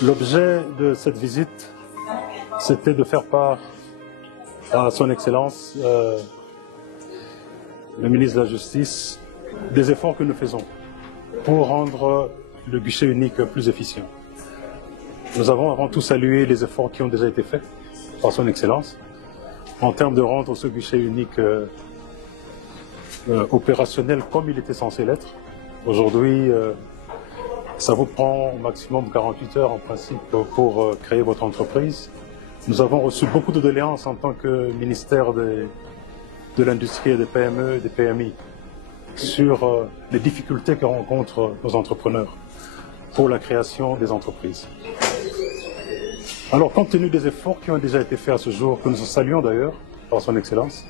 L'objet de cette visite, c'était de faire part à son Excellence, le ministre de la Justice, des efforts que nous faisons pour rendre le guichet unique plus efficient. Nous avons avant tout salué les efforts qui ont déjà été faits par son Excellence en termes de rendre ce guichet unique opérationnel comme il était censé l'être. Aujourd'hui, ça vous prend au maximum 48 heures en principe pour créer votre entreprise. Nous avons reçu beaucoup de doléances en tant que ministère de l'Industrie et des PME et des PMI sur les difficultés que rencontrent nos entrepreneurs pour la création des entreprises. Alors, compte tenu des efforts qui ont déjà été faits à ce jour, que nous saluons d'ailleurs par son Excellence,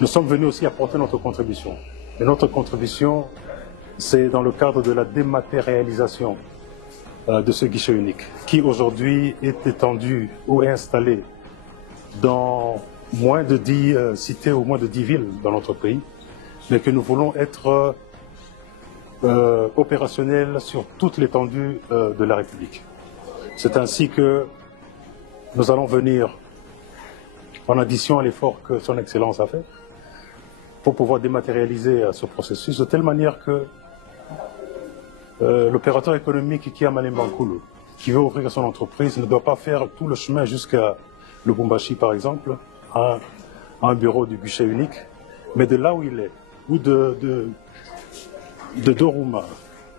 nous sommes venus aussi apporter notre contribution. Et notre contribution, c'est dans le cadre de la dématérialisation de ce guichet unique, qui aujourd'hui est étendu ou est installé dans moins de 10 cités ou moins de 10 villes dans notre pays, mais que nous voulons être opérationnels sur toute l'étendue de la République. C'est ainsi que nous allons venir, en addition à l'effort que son Excellence a fait, pour pouvoir dématérialiser ce processus de telle manière que l'opérateur économique qui est à Malembankulu, qui veut ouvrir son entreprise, ne doit pas faire tout le chemin jusqu'à Lubumbashi, par exemple, à un bureau du guichet unique, mais de là où il est, ou de Doruma,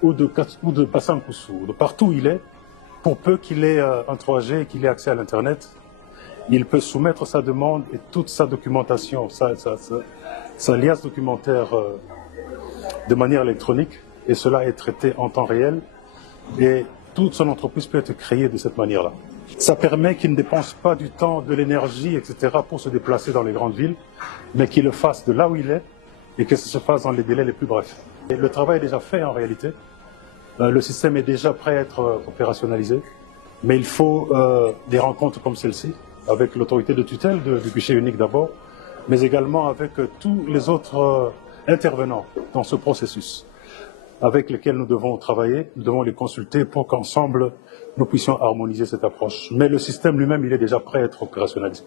ou de Passankusu, de partout où il est, pour peu qu'il ait un 3G, qu'il ait accès à l'Internet, il peut soumettre sa demande et toute sa documentation, sa liasse documentaire de manière électronique, et cela est traité en temps réel, et toute son entreprise peut être créée de cette manière-là. Ça permet qu'il ne dépense pas du temps, de l'énergie, etc. pour se déplacer dans les grandes villes, mais qu'il le fasse de là où il est, et que ça se fasse dans les délais les plus brefs. Et le travail est déjà fait en réalité. Le système est déjà prêt à être opérationnalisé, mais il faut des rencontres comme celle-ci, avec l'autorité de tutelle du guichet unique d'abord, mais également avec tous les autres intervenants dans ce processus, avec lesquels nous devons travailler, nous devons les consulter pour qu'ensemble nous puissions harmoniser cette approche. Mais le système lui-même, il est déjà prêt à être opérationnalisé.